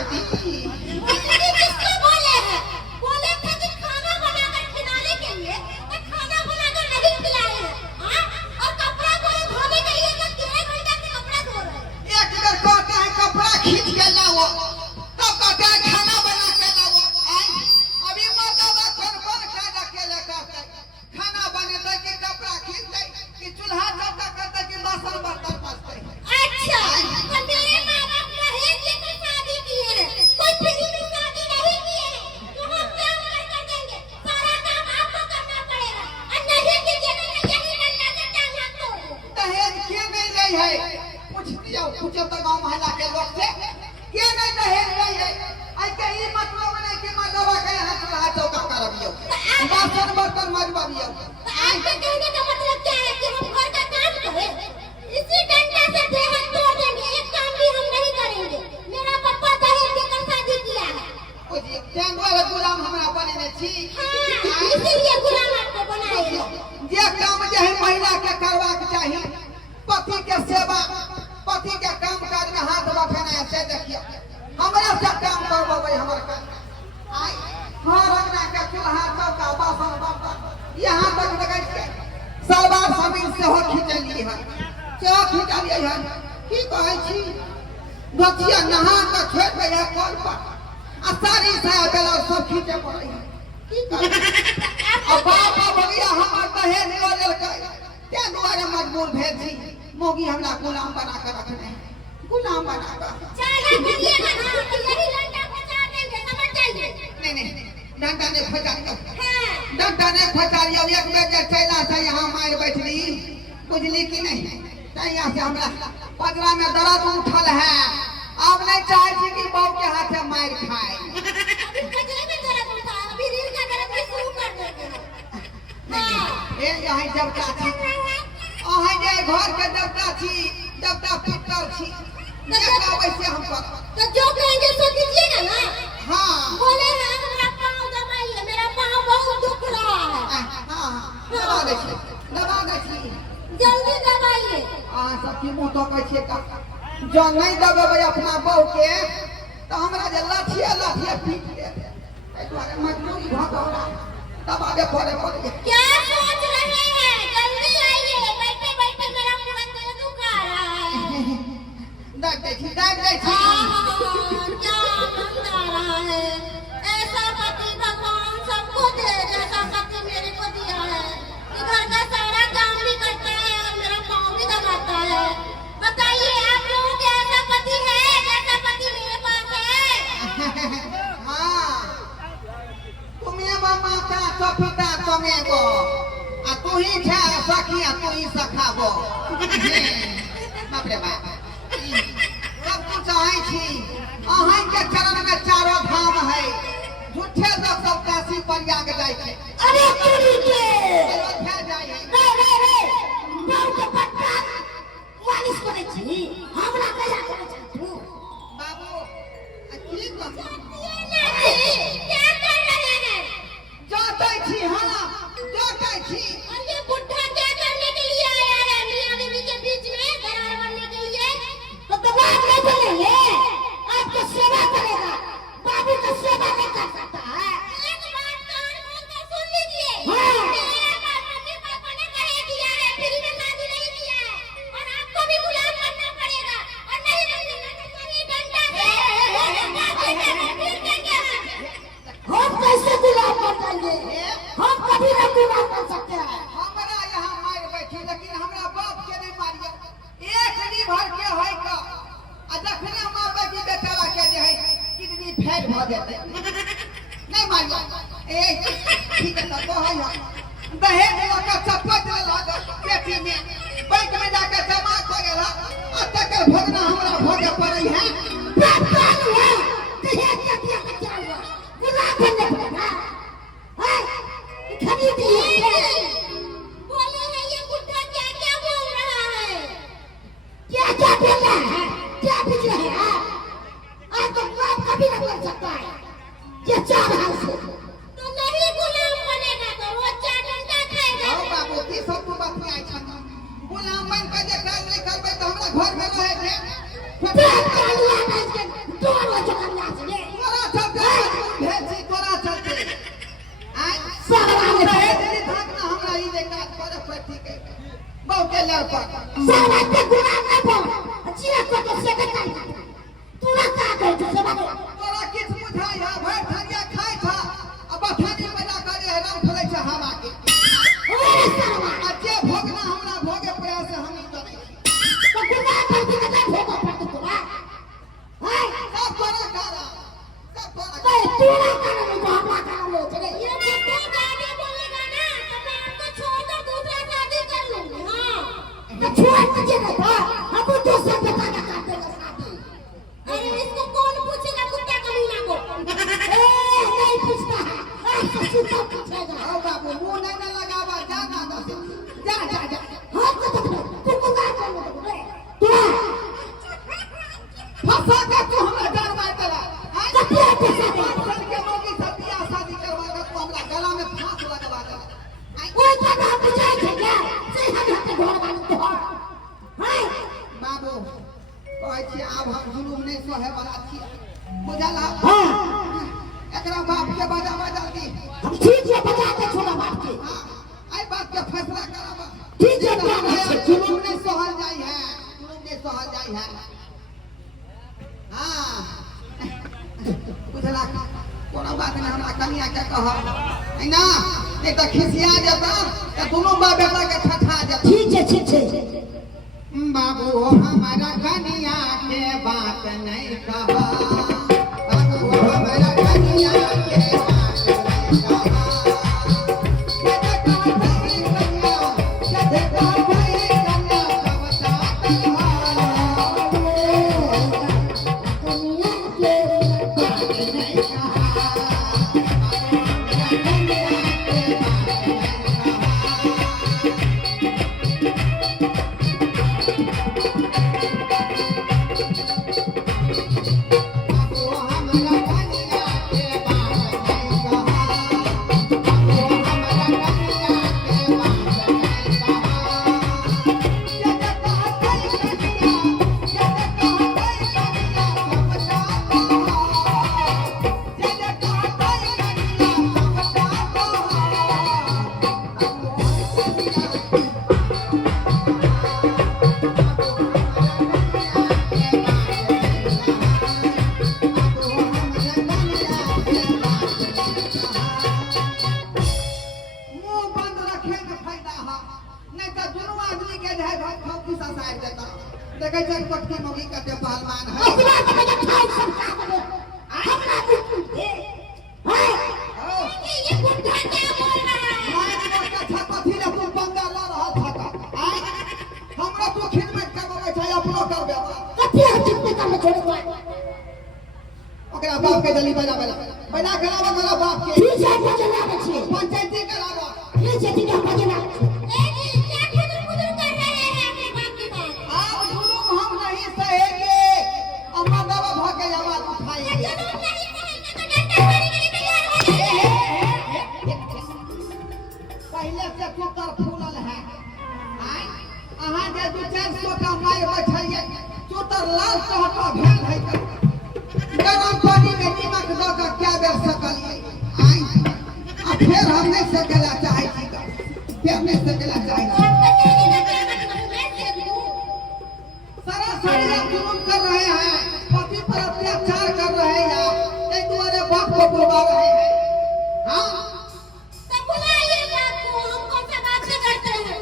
शादी। किसको बोले हैं? बोले थे कि खाना बनाकर खिलाने के लिए, तो खाना बनाकर नहीं खिलाए हैं। हाँ? और कपड़ा कोई धोने के लिए तो 3 घंटा से कपड़ा धो रहे हैं। एक बार कहते हैं कपड़ा खींच के लाओ, तब कहते हैं खाना बना के लाओ। अभी मर्दाना कौन खाना अकेले करते, खाना बनेते कि कपड़ा खींचते कि चूल्हा चौका करते कि बासन बर्तन मजते। अच्छा, तो मेरे माँ बाप दहेज लेकर शादी किए हैं, कोई फ्री में शादी नहीं किए हैं। तो हम काम कर देंगे, सारा काम आपको करना पड़ेगा। और नहीं कीजिएगा तो यही डंडा से टांग हाथ तोड़ दूँ। दहेज के नहीं ले है, पूछो तो गाँव मोहल्ला के लोग से के नहीं दहेज ले है। आई के ई मतलब नहीं कि मर्दवा के यहाँ चूल्हा चौका करबियो, बासन बर्तन मजबबियो। तो आपके कहने का मतलब क्या है कि हम घर का काम करें? इसी डंडा से देह तोड़ देंगे, एक काम भी हम नहीं करेंगे। मेरा पापा दहेज लेकर शादी किया है। ओ जी टेंगवा गुलाम हमरा बनेने छी। हाँ, इसीलिए गुलाम आपको बनाए हैं। जे काम जे है महिला के करबाक चाही, पति के सेवा, पति के काम काज में हाथ बखेना से देखियो। हमरा से काम करबे हमर का आई घर अंगना के चूल्हा चौका बासन बर्तन यहाँ तक देखै छै सलवार समीज से हो खिचलिए है, से खिचलिए है। की कहै छी बचिया नहा के छोड़ दे है कल पर आ साड़ी साया ब्लाउज सब खींचे पड़े है। की कहै अब बाप भैया हमर दहेज ले लेलकै, ते दुआरे मजबूर भेल छी। मोगी हमरा गुलाम बना के रखने है, गुलाम बना के। चाला करिएगा ना तो यही डंडा बचा देंगे, समझ जाइए। नहीं डंडा ने फचारियो, हाँ। डंडा ने फचारियो। एक बेर जे चला से यहाँ मार बैठली, बुझली कि नहीं? तैया से हमरा पगला में दर्द उठल है। अब नहीं चाहे छी कि बाप के हाथे मार खाए। अभी कचरे में दर्द उठा, अभी रीढ़ का दर्द भी शुरू कर देंगे। हाँ। ए यही देवता छी, अहाँ जे घर के देवता छी, देवता पितर छी। देखा वैसे हम कर तो जो कहेंगे सो कीजिएगा ना। हाँ बोले हैं मेरा पाँव दबाइए, मेरा पाँव बहुत दुख रहा है। हाँ दबा दे छी, दबा दे छी। जल्दी दबाइए। अहाँ सबके मुँह तो कहै छियै का जो नहीं दबेबै अपना बहू के तो हमरा जे लाठिए पीट देत। एहि दुआरे मजबूरी भऽ कऽ दबाबे पड़े। क्या सोच रहे हैं? जल्दी आइए, बैठे बैठे मेरा पूरा दुख आ रहा है। दाब दै छी। क्या आनंद आ रहा है। ऐसा पति भगवान सबको दे जैसा पति मेरे को दिया है, कि घर का सारा काम भी करता है और मेरा पाँव भी दबाता है। बताइए आप लोगों के ऐसा पति है जैसा पति मेरे पास है? हाँ तुम्हें माता तो पिता तुम्हें गो आ तू ही छे सखी आ तू ही सखाबो। बाप रे बाप सब कुछ चाहे छी। अहाँ के चरण में चारों धाम है, झूठे लोग सब काशी प्रयाग जाए छे। अरे तेरी के अयोध्या जाए है। रे गाँव के पट्टा मालिश करे छी, हमरा कहिया करे चाहू? बाबू की कर क्या कर रहे हैं? जाते छी। हाँ जाते छी। और ये बुढ़ा क्या करने के लिए आया है मियां बीवी के बीच में दरार बनने के लिए? तो दबाव नहीं बनेंगे, आपको सेवा करेगा। बाबू का सेवा नहीं कर सकता है। एक बात कान खोल कर सुन लीजिए। मेरा बाप मम्मी पापा ने दहेज दिया है, फ्री में शादी नहीं किया है, और आपको भी गुलाम बनना पड़ेगा। और नहीं बनेगा तो कोई डंडा से हम कैसे गुलाम बन जाएंगे? हम कभी ना गुलाम बन सकते हैं। हमरा यहाँ मार बैठी, लेकिन हमरा बाप के नहीं मारियो। एक नी भर के है का आ जखने माँ बेटी बेचारा के जे है किडनी फेल भ जेते नहीं मारियो। ए ठीक है तो है दहेज लगा चपट लगा पेटी में, बैंक में जाके जमा करेला आ तकर भगना हमरा भोगे पड़ै है। दहेज का दिया के क्या हुआ? गुलाम बनने पड़ेगा। खरीदिए। बोले हैं ये बुढ़ा क्या बोल रहा है? क्या बोल रहा है? क्या पूछ रहे हैं आप? आज तो गुलाम कभी नहीं बन सकता है। ये चार हाल से तो नहीं गुलाम बनेगा तो रोज 4 डंडा खाएगा। आओ बाबू की सब तू बात में आई छ। गुलाम बन के जे काज नहीं करबे तो हमरा घर में रहे थे। तो लिया ना इसके 2 रोज दुआर पर सारा के गुलाम ना बन जिया को तो से कर तू ना का कर जो से बात तोरा किछ बुझाई है भर थरिया खाई था अब बथानी में ना करे राम फले छ हवा के ओरे सारा अजे भोगना हमरा भोगे प्रयास से हम करे तो गुलाम कर के ना भोग पड़त तोरा हाय सब तोरा कारा सब तोरा तो तू ना कर जो हमरा कर लो चले ये देखो गाने बोलेगा ना तो मैं आपको छोड़कर दूसरा शादी कर लूंगी हाँ तो छोड़ तुझे ना हम तो सब बता के कर देगा शादी अरे इसको कौन पूछेगा कुत्ता कमीना को ए नहीं पूछता है तो सुता पूछेगा आओ बाबू मुंह नहीं ना लगावा जा ना दस जा जा जा हां तो तू का कर लो तू फंसा के तू हमरा डर मार देला कपिया पैसा दे चल के मौकी से बियाह शादी करवा के तू हमरा गला में फांस लगवा दे कोई का ना बुझाई है क्या से हम के घर वाली तो हाय बाबू कहै छी आब हम जुलूम नहीं सहे वाला छी बुझला हां एकरा बाप के बजावा जल्दी हम ठीक है बता के छोड़ा बात के हां आई बात के फैसला करावा ठीक है बात जुलूम नहीं सहल जाई है जुलूम नहीं सहल जाई है हां बुझला कोनो बात नहीं हमरा कनिया के कह है ना नहीं तो खिसिया जाता तो दोनों बाप बेटा के ठठा जाता ठीक है बाबू हमारा कनिया के बात नहीं कहा बाबू हमारा कनिया के बात नहीं कहा ये देखो भाई कन्या ये देखो भाई कन्या कवता कन्या कनिया के बात नहीं कहा देखै छै पटकी मौगी कते पहलवान है अपना के खाई संका बने हमरा बिल्कुल दे हाय ये बुढ़ा क्या बोल रहा है मार मोटा छपथी रे तू पंगा ला रहल छका आय हमरा तू खिदमत करबै छै अपनो करबे कपिया चित्ते का छोड़ दो ओकरा बाप के जल्दी बजा करावा ओकरा बाप के ठीक है बजना बच्चे पंचायती करावा ये जति का बजना ए जी क्या खुदर कर रहे हैं अपने बाप के पास आप जुलूम हम नहीं सहेंगे अम्मा बाबा भाग के आवाज उठाएंगे जुलूम नहीं करेंगे तो डंडा मारने के लिए तैयार हो जाइए पहले से चोकर फूलल है आय अहाँ जे 2-400 का माय बैठिए चोकर लाल कहता भेल है गरम पानी में नमक दऽ के क्या बेर सकलिए आय आ फिर हम नहीं सकेला चाहे छी फिर नहीं सकेला चाहे छी आपका कहने का क्या मतलब मैं दे दूं सरासरी आप जुलूम कर रहे हैं पति पर अत्याचार कर रहे हैं एक तुम्हारे बाप को बुलवा रहे हैं हाँ तो बुलाइए बाप को हम कौन सा बात से करते हैं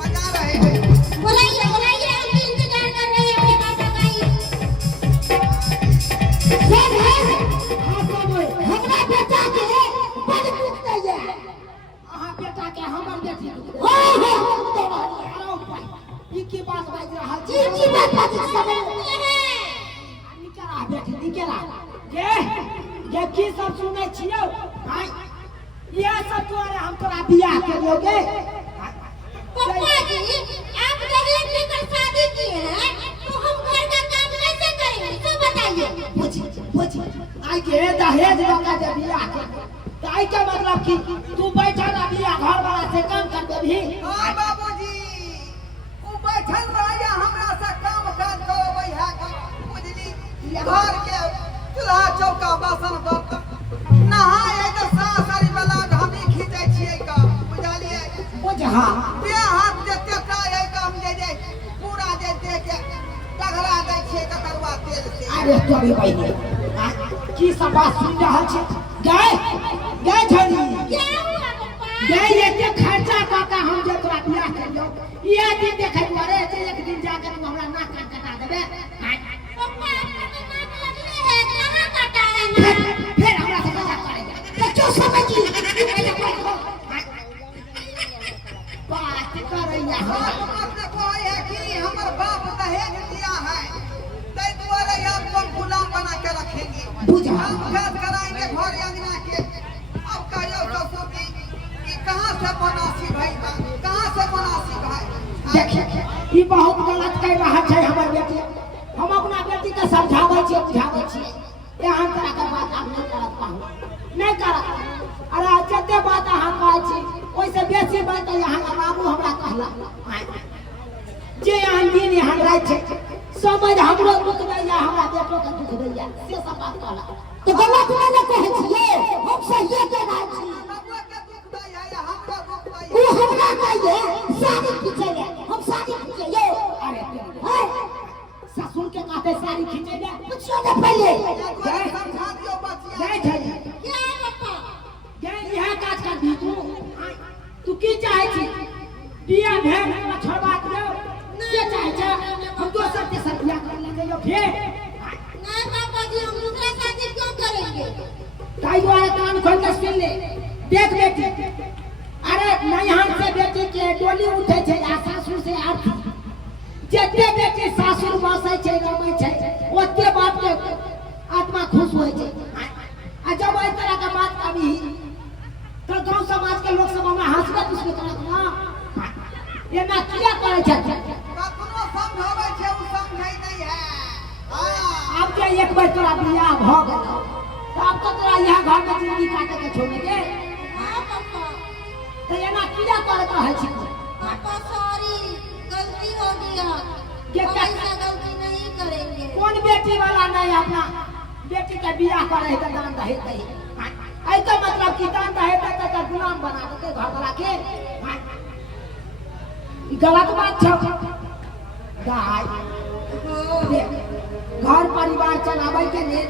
बजा रहे हैं बुलाइए बुलाइए हम भी इंतजार कर रहे हैं अपने बाबा का ही सब है हां सब हमरा बेटा के बड़ दुख दैया अहाँ बेटा के हमर बेटी हो ई की बात बाज रहा जी की बात बाज सब निकरा बेटी निकरा ये की सब सुनै छियौ हां ये सब तोरे हम तोरा बियाह करियोगे पप्पा जी आप दहेज लेकर शादी किए हैं तो हम घर का काम कैसे करेंगे तो बताइए बुझी आई के दहेज लगा दे बियाह के आई का मतलब कि तू बैठा ना बियाह घर वाला से काम कर देबी हाँ बाबूजी वो बैठल रहिए हमरा से काम काज करबै है बुझली घर के चूल्हा चौका बासन बर्तन नहाए तो सासरी वाला हम ही खींचे छियै का बुझलिए बुझा अरे तो अभी पहले की सब बात सुन रहा छे गए गए छनी क्या हुआ पप्पा? गए ये खर्चा का हम जे तोरा बियाह करियो ये दिन देखे तोरे जे एक दिन जाके तू हमरा नाक कान कटा देबे पप्पा आपका तो नाक लगले है, कहाँ कटा है नाक? फिर हमरा से मजाक करेगा तो क्यों समझी बात कर यहाँ मतलब कोई है कि हमर बाप दहेज दिया है, तै द्वारा आपको गुलाम बना के रखेंगे। बुझा। हम काज कराएंगे घर अंगना के। अब कहियो ससुर जी कि कहाँ से मुनासिब है बा, कहाँ से मुनासिब है? देखिए ये बहुत गलत कह रहा है हमर बेटी। हम अपना बेटी के समझावे छियै बुझावे छियै एहन तरह के बात हम नहीं करत पाहु नहीं करत। अरे जते बात अहाँ कहै छी ओइसे बेसी बात यहाँ का बाबू हमरा कहला जे अहाँ दिन यहाँ रहै छै समझ हमरो दुख दैया हमरा बेटो के दुख दैया से सब बात कहला तो गलत नहीं कहै छियै हम सही कह रहल छी। बबुआ के दुख दै है या हमरा दुख दै वो है? हमरा कहिए साड़ी खींचे हम साड़ी खींचे यो अरे ससुर के कहते साड़ी खींचे ले पूछो ना पहले जय समझा दियो बचिया। जय जय क्या है पप्पा? जय यह काज कर दी तू की चाहे छी बिया भेल हमरा छोड़वा दियो के चाहे छ हम दोसर के साथ बिया कर लेंगे यो फिर नहीं पापा जी, हम दूसरा शादी क्यों करेंगे? ताई द्वारा कान खोल के सुन ले देख बेटी अरे नैहर से बेटी के डोली उठे छै आ सासुर से आरती जते बेटी सासुर बसै छै रमै छै ओते बात के आत्मा खुश होय छै आ जब एहि तरह के बात कभी तो गांव समाज के लोग सब हमरा हंसबे दुसबे करत ना एना किया करे छै कखनो समझाबै छै उ समझै नहीं है। हां अब जे एक बार तोरा बियाह भ गेल तो अब तो तोरा यहाँ घर में जिंदगी काटे के छोड़े के हाँ पप्पा। तो एना किया करत है छी पापा सॉरी, गलती हो गया, क्या- अब ऐसा गलती नहीं करेंगे। कौन बेटी वाला नहीं अपना बेटी का बियाह करे है तो दान दहेज दे ऐ तो मतलब कि दान दहेज तो गुलाम बना देते घर वाला के ई गलत बात छ गाय देख घर परिवार चलावे के लेल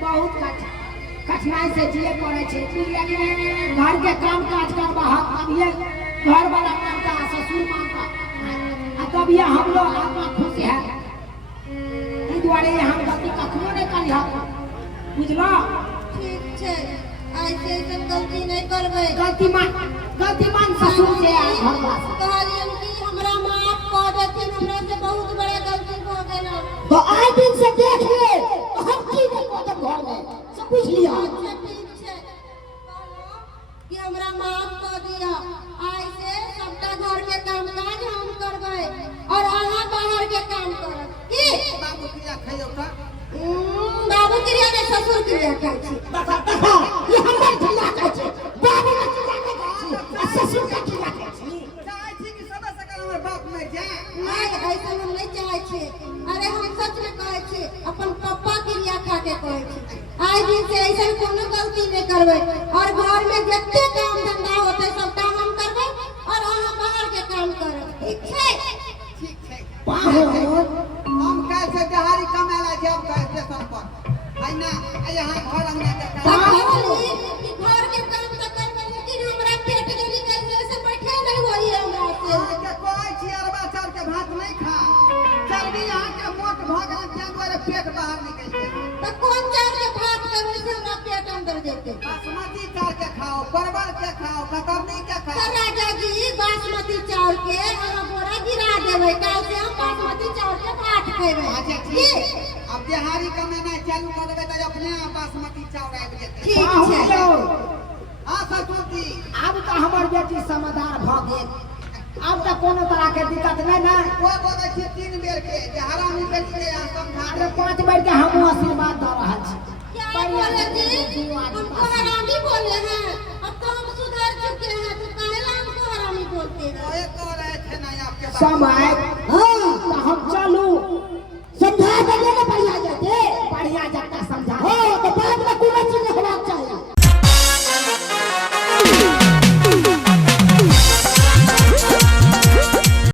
बहुत कठिनाई से जिए पड़े छै घर के काम काज करबा हाथ तभिए घर वाला मानता ससुर मानता आ तभिए हम लोग आत्मा खुश है ई दुआरे हम गलती कखनो नहीं करिहा बुझलो ठीक है, ऐसे ऐसे गलती नहीं करबे। गलती मान ससुर से आ घर वाला से कहलियन कि हमरा माफ कऽ देथिन, हमरा से बहुत बड़ा गलती हो गेल। तो आए दिन से देख ले तो हम की नहीं करब घर में सब पूछ लिया अच्छा ठीक है, कहलो कि हमरा माफ कऽ दिया। आइ से सबटा घर के काम काज हम करबै और अहाँ बाहर के काम करब। की बाबू किया खइयो त बाबू क्रिया ने ससुर क्रिया कहै छी। ये हमर जिला का छै बाबू का जिला का छै आ ससुर का जिला का छै चाहे छी कि समय से हमर बाप मर जाए। नहीं, ऐसा हम नहीं चाहे छी। अरे हम सच में कहै छी, अपन पप्पा क्रिया खा के कहै छी। आइ दिन से ऐसा कोनो गलती नहीं करबै और घर में जते काम धंधा होते सबटा हम करबै और अहाँ बाहर के काम करब। ठीक छै? ठीक छै। बहुत हम काल से दिहाड़ी कमाला जब कह स्टेशन पर है ना यहाँ घर अंगना के काम। कहली कि घर के काम तो करबै लेकिन हमरा पेट के निकल से बैठे नहीं होई हमरा से। अहाँ के कहै छी अरबा चाउर के भात नहीं खा चर्बी अहाँ के मोट भ गेल तें दुआरे पेट बाहर निकल गेल। तो कौन चाउर के भात करबै से हमरा पेट अंदर जेतै? बासमती चाउर के खाओ, परवल के खाओ, कतरनी के तो खाओ। राजा जी बासमती चाउर के हम बोरा गिरा देबै, काल से हम बासमती चाउर के भात खेबै। अच्छा ठीक है। अब दिहाड़ी कमेनाइ चालू कर देबै त अपने आप बासमती चाउर आबि जेतै। ठीक छै। हाँ ससुर जी अब तो हमर बेटी समझदार भ गेल अब तो कोनो तरह के दिक्कत नहीं ना वो बोलै छी 3 बेर के जे हरामी बेटी के यहाँ समझा अरे 5 बेर के हम आशीर्वाद दे रहल छी क्या बोले जी? हमको हरामी बोले हैं। अब तो हम सुधर चुके हैं, तो काहे ला हमको हरामी बोलते हैं? ओए कह रहे थे ना आपके बात। समय